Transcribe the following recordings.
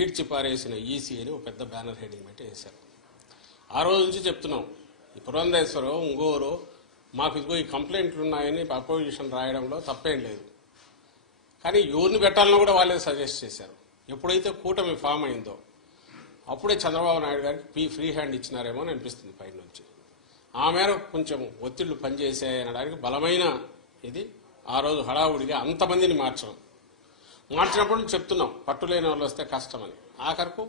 ఈడ్చి పారేసిన ఈసీ అని ఒక పెద్ద బ్యానర్ హెడింగ్ పెట్టి వేశారు. ఆ రోజు నుంచి చెప్తున్నాం ఈ పురంధేశ్వరం ఇంగోరు మాకు ఇదిగో ఈ కంప్లైంట్లు ఉన్నాయని అపోజిషన్ రాయడంలో తప్పేం లేదు. కానీ ఎవరిని పెట్టాలని కూడా వాళ్ళే సజెస్ట్ చేశారు. ఎప్పుడైతే కూటమి ఫామ్ అయిందో అప్పుడే చంద్రబాబు నాయుడు గారికి పీ ఫ్రీ హ్యాండ్ ఇచ్చినారేమో అని అనిపిస్తుంది పైన నుంచి. ఆ మేరకు కొంచెం ఒత్తిళ్ళు పనిచేసాయనడానికి బలమైన ఇది. ఆ రోజు హడావుడిగా అంతమందిని మార్చడం. మార్చినప్పుడు చెప్తున్నాం పట్టు లేని వాళ్ళు వస్తే కష్టమని ఆఖరకు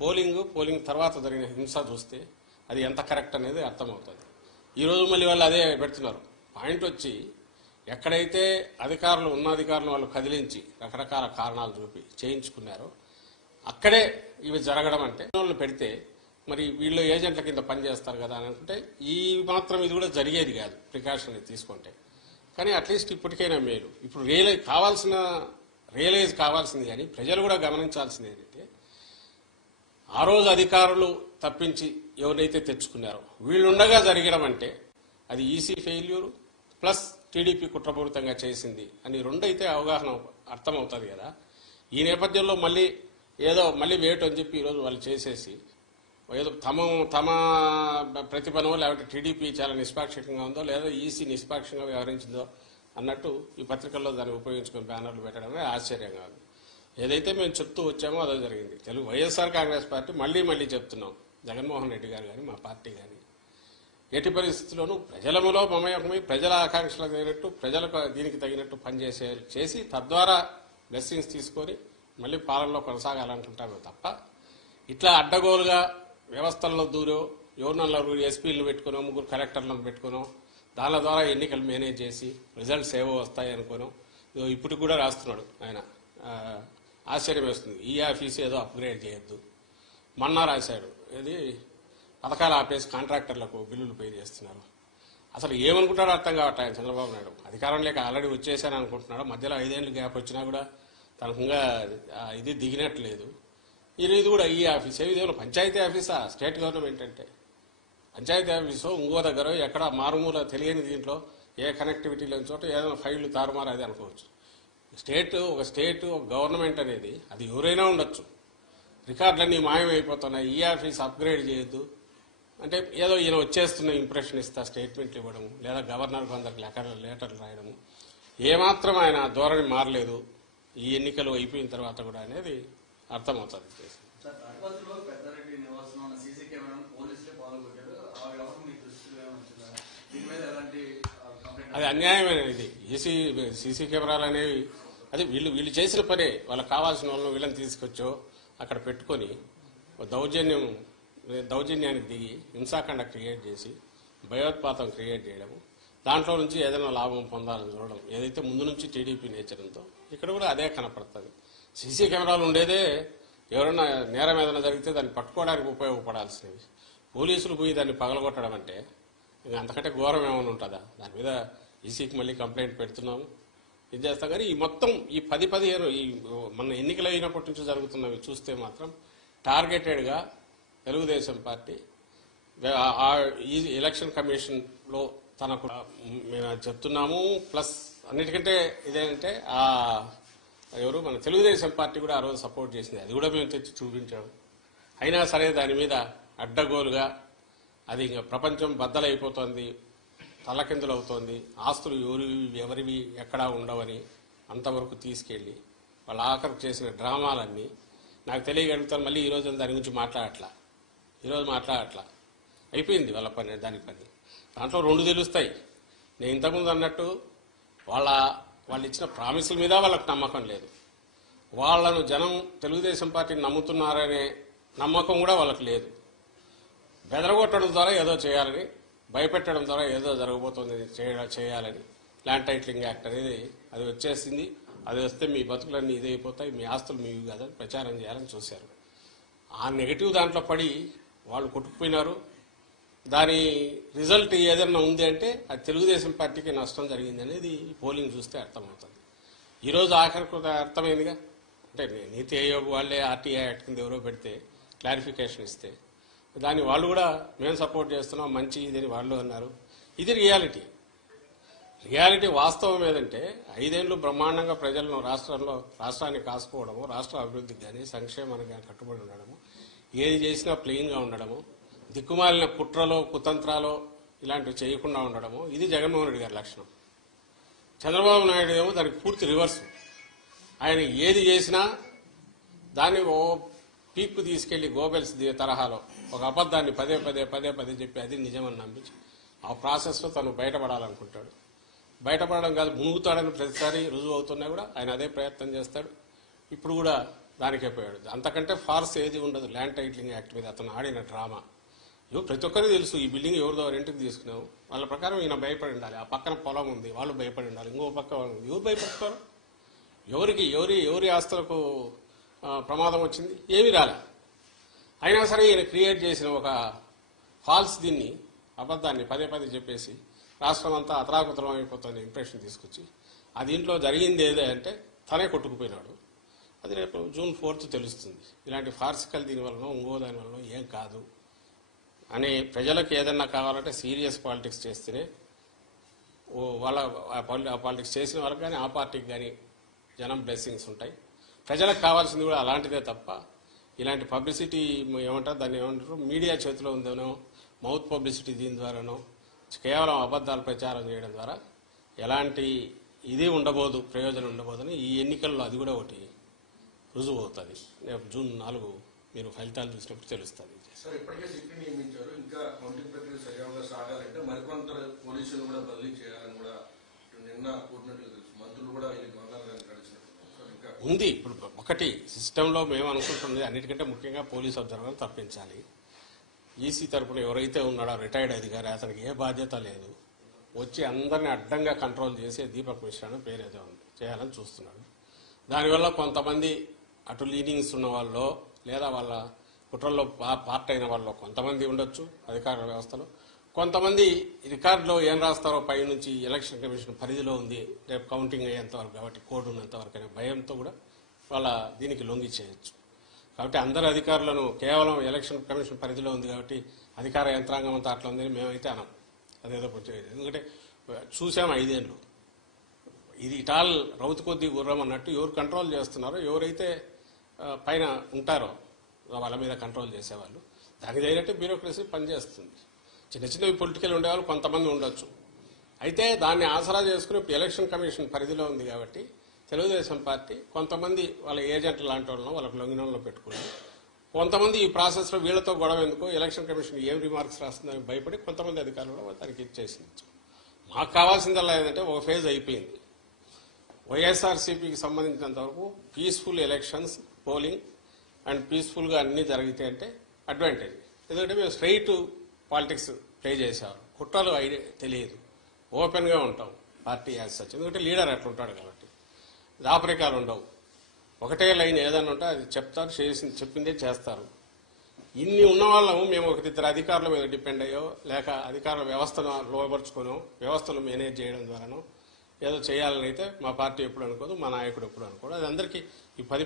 పోలింగ్ పోలింగ్ తర్వాత జరిగిన హింస చూస్తే అది ఎంత కరెక్ట్ అనేది అర్థమవుతుంది. ఈరోజు మళ్ళీ వాళ్ళు అదే పెడుతున్నారు. పాయింట్ వచ్చి ఎక్కడైతే అధికారులు ఉన్న అధికారులు వాళ్ళు కదిలించి రకరకాల కారణాలు చూపి చేయించుకున్నారో అక్కడే ఇవి జరగడం అంటే వాళ్ళు పెడితే మరి వీళ్ళు ఏజెంట్ల కింద పనిచేస్తారు కదా అని అనుకుంటే ఈ మాత్రం ఇది కూడా జరిగేది కాదు ప్రికాషన్ తీసుకుంటే. కానీ అట్లీస్ట్ ఇప్పటికైనా మేలు. ఇప్పుడు రియల్ కావాల్సిన రియలైజ్ కావాల్సింది కానీ ప్రజలు కూడా గమనించాల్సింది ఏంటంటే ఆ రోజు అధికారులు తప్పించి ఎవరైతే తెచ్చుకున్నారో వీళ్ళుండగా జరగడం అంటే అది ఈసీ ఫెయిల్యూర్ ప్లస్ టీడీపీ కుట్రపూరితంగా చేసింది అని రెండైతే అవగాహన అర్థమవుతుంది కదా. ఈ నేపథ్యంలో మళ్ళీ ఏదో మళ్ళీ వేటు అని చెప్పి ఈరోజు వాళ్ళు చేసేసి ఏదో తమ తమ ప్రతిపనో లేకపోతే టీడీపీ చాలా నిష్పాక్షికంగా ఉందో లేదా ఈసీ నిష్పాక్షంగా వ్యవహరించిందో అన్నట్టు ఈ పత్రికల్లో దాన్ని ఉపయోగించుకుని బ్యానర్లు పెట్టడమే ఆశ్చర్యంగా ఉంది. ఏదైతే మేము చెప్తూ వచ్చామో అదో జరిగింది. తెలుగు వైఎస్ఆర్ కాంగ్రెస్ పార్టీ మళ్ళీ మళ్ళీ చెప్తున్నాం. జగన్మోహన్ రెడ్డి గారు కానీ మా పార్టీ కానీ ఎట్టి పరిస్థితుల్లోనూ ప్రజలములో మమయకమై ప్రజల ఆకాంక్షలకు తగినట్టు ప్రజలకు దీనికి తగినట్టు పనిచేసే చేసి తద్వారా బ్లెస్సింగ్స్ తీసుకొని మళ్ళీ పాలనలో కొనసాగాలనుకుంటామే తప్ప ఇట్లా అడ్డగోలుగా వ్యవస్థల్లో దూరో ఎవరు నలుగురు ఎస్పీలను పెట్టుకున్నాం ముగ్గురు కలెక్టర్లను పెట్టుకున్నాం దాని ద్వారా ఎన్నికలు మేనేజ్ చేసి రిజల్ట్స్ ఏవో వస్తాయి అనుకున్నాం ఇప్పుడు కూడా రాస్తున్నాడు ఆయన. ఆశ్చర్యం వేస్తుంది. ఈ ఆఫీస్ ఏదో అప్గ్రేడ్ చేయొద్దు. మొన్న రాశాడు. ఇది పథకాలు ఆపేసి కాంట్రాక్టర్లకు బిల్లులు పే చేస్తున్నారు. అసలు ఏమనుకుంటాడో అర్థం కావట్లేదు ఆయన చంద్రబాబు నాయుడు. అధికారం లేక ఆల్రెడీ వచ్చేసాను అనుకుంటున్నాడు. మధ్యలో ఐదేళ్ళు గ్యాప్ వచ్చినా కూడా తనకు ఇంకా ఇది దిగినట్లేదు. ఇది కూడా ఈ ఆఫీస్. ఇది పంచాయతీ ఆఫీసా? స్టేట్ గవర్నమెంట్ అంటే. పంచాయతీ ఆఫీసు ఇంకో దగ్గర ఎక్కడ మారుమూల తెలియని దీంట్లో ఏ కనెక్టివిటీ లేని చోట ఏదైనా ఫైళ్ళు తారుమారు అది అనుకోవచ్చు. స్టేట్ ఒక స్టేట్ ఒక గవర్నమెంట్ అనేది అది ఎవరైనా ఉండొచ్చు. రికార్డులన్నీ మాయమైపోతున్నాయి. ఈ ఆఫీస్ అప్గ్రేడ్ చేయొద్దు. అంటే ఏదో ఈయన వచ్చేస్తున్న ఇంప్రెషన్ ఇస్తా స్టేట్మెంట్లు ఇవ్వడము లేదా గవర్నర్ కొందరికి లెటర్ లెటర్లు రాయడము. ఏమాత్రం ఆయన ధోరణి మారలేదు. ఈ ఎన్నికలు అయిపోయిన తర్వాత కూడా అనేది అర్థమవుతుంది సార్ తాడిపత్రిలో పెద్దారెడ్డి నివాసంలో ఉన్న సీసీ కెమెరాను పోలీసులే పాల్గొట్టారు ఆ వ్యవహారం మీ దృష్టిలో ఏమైనా వచ్చిందా దీని మీద ఎలాంటి ఆ, కంప్లైంట్ అది అన్యాయమైన ఇది. ఈసీ సీసీ కెమెరాలు అనేవి అది వీళ్ళు వీళ్ళు చేసిన పనే. వాళ్ళకి కావాల్సిన వాళ్ళని వీళ్ళని తీసుకొచ్చో అక్కడ పెట్టుకొని దౌర్జన్యం దౌర్జన్యానికి దిగి హింసాఖండ క్రియేట్ చేసి భయోత్పాతం క్రియేట్ చేయడము దాంట్లో నుంచి ఏదైనా లాభం పొందాలని చూడడం ఏదైతే ముందు నుంచి టీడీపీ నేచర్ ఇక్కడ కూడా అదే కనపడుతుంది. సీసీ కెమెరాలు ఉండేదే ఎవరైనా నేరం ఏదైనా జరిగితే దాన్ని పట్టుకోవడానికి ఉపయోగపడాల్సినవి. పోలీసులు పోయి దాన్ని పగలగొట్టడం అంటే ఇంకా అంతకంటే ఘోరం ఏమైనా ఉంటుందా? దాని మీద ఈసీకి మళ్ళీ కంప్లైంట్ పెడుతున్నాము. ఇది చేస్తాం కానీ ఈ మొత్తం ఈ పది పదిహేను ఈ మన ఎన్నికలు అయినప్పటి నుంచి జరుగుతున్నవి చూస్తే మాత్రం టార్గెటెడ్గా తెలుగుదేశం పార్టీ ఈ ఎలక్షన్ కమిషన్లో తనకు మేము చెప్తున్నాము. ప్లస్ అన్నిటికంటే ఇదేంటంటే ఆ ఎవరు మన తెలుగుదేశం పార్టీ కూడా ఆ రోజు సపోర్ట్ చేసింది. అది కూడా మేము తెచ్చి చూపించాము. అయినా సరే దాని మీద అడ్డగోలుగా అది ఇంకా ప్రపంచం బద్దలైపోతోంది. తలకిందులవుతోంది. ఆస్తులు ఎవరివి ఎవరివి ఎక్కడా ఉండవని అంతవరకు తీసుకెళ్ళి వాళ్ళ ఆఖరికి చేసిన డ్రామాలన్నీ నాకు తెలియగలుగుతాను. మళ్ళీ ఈరోజు దాని గురించి మాట్లాడట్లా. ఈరోజు మాట్లాడట్లా. అయిపోయింది వాళ్ళ పని దాని పని. దాంట్లో రెండు తెలుస్తాయి. నేను ఇంతకుముందు అన్నట్టు వాళ్ళ వాళ్ళు ఇచ్చిన ప్రామిసుల మీద వాళ్ళకి నమ్మకం లేదు. వాళ్ళను జనం తెలుగుదేశం పార్టీని నమ్ముతున్నారనే నమ్మకం కూడా వాళ్ళకి లేదు. బెదరగొట్టడం ద్వారా ఏదో చేయాలని భయపెట్టడం ద్వారా ఏదో జరగబోతుంది చేయడా చేయాలని. ల్యాండ్ టైటిలింగ్ యాక్ట్ అనేది అది వచ్చేసింది. అది వస్తే మీ బతుకులన్నీ ఇదైపోతాయి మీ ఆస్తులు మీవి కాదని ప్రచారం చేయాలని చూశారు. ఆ నెగిటివ్ దాంట్లో పడి వాళ్ళు కొట్టుకుపోయినారు. దాని రిజల్ట్ ఏదైనా ఉంది అంటే అది తెలుగుదేశం పార్టీకి నష్టం జరిగింది అనేది పోలింగ్ చూస్తే అర్థమవుతుంది. ఈరోజు ఆఖరికి అర్థమైందిగా? అంటే నీతి ఆయోగ్ వాళ్ళే ఆర్టీఐ యాక్ట్ కింద ఎవరో పెడితే క్లారిఫికేషన్ ఇస్తే దాన్ని వాళ్ళు కూడా మేము సపోర్ట్ చేస్తున్నాం మంచి ఇదని వాళ్ళు అన్నారు. ఇది రియాలిటీ. రియాలిటీ వాస్తవం ఏదంటే ఐదేళ్ళు బ్రహ్మాండంగా ప్రజలను రాష్ట్రంలో రాష్ట్రాన్ని కాసుకోవడము రాష్ట్ర అభివృద్ధికి కానీ సంక్షేమానికి కానీ కట్టుబడి ఉండడము ఏది చేసినా ప్లెయిన్గా ఉండడము దిక్కుమాలిన కుట్రలో కుతంత్రాలో ఇలాంటివి చేయకుండా ఉండడము ఇది జగన్మోహన్ రెడ్డి గారి లక్షణం. చంద్రబాబు నాయుడు ఏమో దానికి పూర్తి రివర్స్. ఆయన ఏది చేసినా దాన్ని ఓ పీక్కు తీసుకెళ్ళి గోబెల్స్ తరహాలో ఒక అబద్ధాన్ని పదే పదే పదే పదే చెప్పి అది నిజమని నమ్మించి ఆ ప్రాసెస్లో తను బయటపడాలనుకుంటాడు. బయటపడడం కాదు మునుగుతాడని ప్రతిసారి రుజువు అవుతున్నా కూడా ఆయన అదే ప్రయత్నం చేస్తాడు. ఇప్పుడు కూడా దానికే పోయాడు. అంతకంటే ఫార్స్ ఏది ఉండదు. ల్యాండ్ టైటిలింగ్ యాక్ట్ మీద అతను ఆడిన డ్రామా. ఇవి ప్రతి ఒక్కరికి తెలుసు ఈ బిల్డింగ్ ఎవరిదో రెంట్కి తీసుకున్నావు. వాళ్ళ ప్రకారం ఈయన భయపడి ఉండాలి. ఆ పక్కన పొలం ఉంది వాళ్ళు భయపడి ఉండాలి. ఇంకో పక్క వాళ్ళు ఎవరు భయపడతారు? ఎవరికి ఎవరి ఎవరి ఆస్తులకు ప్రమాదం వచ్చింది? ఏమీ రాలే. అయినా సరే ఈయన క్రియేట్ చేసిన ఒక ఫాల్స్ దీన్ని అబద్ధాన్ని పదే పదే చెప్పేసి రాష్ట్రం అంతా అతరాకుతరం అయిపోతుంది ఇంప్రెషన్ తీసుకొచ్చి ఆ దీంట్లో జరిగింది ఏదే అంటే తనే కొట్టుకుపోయినాడు. అది రేపు జూన్ ఫోర్త్ తెలుస్తుంది. ఇలాంటి ఫార్సికల్ దీనివల్ల ఇంకో దాని ఏం కాదు. అని ప్రజలకు ఏదన్నా కావాలంటే సీరియస్ పాలిటిక్స్ చేస్తేనే ఓ వాళ్ళ పాలిటిక్స్ చేసిన వాళ్ళకి కానీ ఆ పార్టీకి కానీ జనం బ్లెస్సింగ్స్ ఉంటాయి. ప్రజలకు కావాల్సింది కూడా అలాంటిదే తప్ప ఇలాంటి పబ్లిసిటీ ఏమంటారు? దాన్ని ఏమంటారు? మీడియా చేతిలో ఉందేనో మౌత్ పబ్లిసిటీ దీని ద్వారానో కేవలం అబద్ధాలు ప్రచారం చేయడం ద్వారా ఎలాంటి ఇది ఉండబోదు ప్రయోజనం ఉండబోదని ఈ ఎన్నికల్లో అది కూడా ఒకటి రుజువు అవుతుంది రేపు జూన్ నాలుగు మీరు ఫలితాలు చూసినప్పుడు తెలుస్తుంది. మరికొంత పోలీసులు కూడా బదిలీ చేయాలని కూడా నిన్న కూడినట్లు తెలుసు. మంత్రులు కూడా ఇది గవర్నర్ గడిచినట్టు సార్ ఇంకా ఉంది. ఇప్పుడు ఒకటి సిస్టంలో మేము అనుకుంటుంది అన్నిటికంటే ముఖ్యంగా పోలీస్ అబ్జర్వర్ తప్పించాలి. ఈసీ తరపున ఎవరైతే ఉన్నాడో రిటైర్డ్ అధికారి అతనికి ఏ బాధ్యత లేదు. వచ్చి అందరిని అడ్డంగా కంట్రోల్ చేసే దీపక్ మిశ్రా అని పేరు ఉంది. చేయాలని చూస్తున్నాడు. దానివల్ల కొంతమంది అటు లీనింగ్స్ ఉన్న వాళ్ళు లేదా వాళ్ళ కుట్రల్లో పా- పార్ట్ అయిన వాళ్ళు కొంతమంది ఉండొచ్చు అధికార వ్యవస్థలో. కొంతమంది రికార్డులో ఏం రాస్తారో పై నుంచి ఎలక్షన్ కమిషన్ పరిధిలో ఉంది. రేపు కౌంటింగ్ అయ్యేంత వరకు కాబట్టి కోడ్ ఉన్నంత వరకు అనే భయంతో కూడా వాళ్ళ దీనికి లొంగి చేయొచ్చు. కాబట్టి అందరు అధికారులను కేవలం ఎలక్షన్ కమిషన్ పరిధిలో ఉంది కాబట్టి అధికార యంత్రాంగం అంతా అట్లా ఉందని మేమైతే అనం. అదేదో కొంచెం ఎందుకంటే చూసాం ఐదేళ్ళు. ఇది ఇటాల్ రౌతు కొద్దీ గుర్రం అన్నట్టు ఎవరు కంట్రోల్ చేస్తున్నారో ఎవరైతే పైన ఉంటారో వాళ్ళ మీద కంట్రోల్ చేసేవాళ్ళు. దానికి తగినట్టు బ్యూరోక్రసీ పనిచేస్తుంది. చిన్న చిన్నవి పొలిటికల్ ఉండేవాళ్ళు కొంతమంది ఉండొచ్చు. అయితే దాన్ని ఆసరా చేసుకుని ఇప్పుడు ఎలక్షన్ కమిషన్ పరిధిలో ఉంది కాబట్టి తెలుగుదేశం పార్టీ కొంతమంది వాళ్ళ ఏజెంట్లు లాంటి వాళ్ళను వాళ్ళకి లొంగినంలో పెట్టుకున్నారు కొంతమంది ఈ ప్రాసెస్లో వీళ్ళతో గొడవ ఎందుకు ఎలక్షన్ కమిషన్ ఏం రిమార్క్స్ రాస్తుందని భయపడి కొంతమంది అధికారులు కూడా దానికి ఇచ్చేసింది మాకు కావాల్సిందల్లా ఏంటంటే ఒక ఫేజ్ అయిపోయింది. వైఎస్ఆర్సీపీకి సంబంధించినంత వరకు పీస్ఫుల్ ఎలక్షన్స్ పోలింగ్ అండ్ పీస్ఫుల్గా అన్నీ జరిగితే అంటే అడ్వాంటేజ్ ఎందుకంటే మేము స్ట్రైట్ పాలిటిక్స్ ప్లే చేశారు కుట్రలు ఐడియా తెలియదు. ఓపెన్గా ఉంటాం పార్టీ యాజ్ సచ్. ఎందుకంటే లీడర్ అట్లా ఉంటాడు కాబట్టి. దాపరికాలు ఉండవు. ఒకటే లైన్ ఏదైనా ఉంటే అది చెప్తారు చేసి చెప్పిందే చేస్తారు. ఇన్ని ఉన్న వాళ్ళము మేము ఒకరిద్దరు అధికారుల మీద డిపెండ్ అయ్యో లేక అధికారుల వ్యవస్థను లోపరుచుకోనో వ్యవస్థను మేనేజ్ చేయడం ద్వారానో ఏదో చేయాలని అయితే మా పార్టీ ఎప్పుడు అనుకోదు మా నాయకుడు ఎప్పుడు అనుకోడు. అది అందరికీ ఈ పది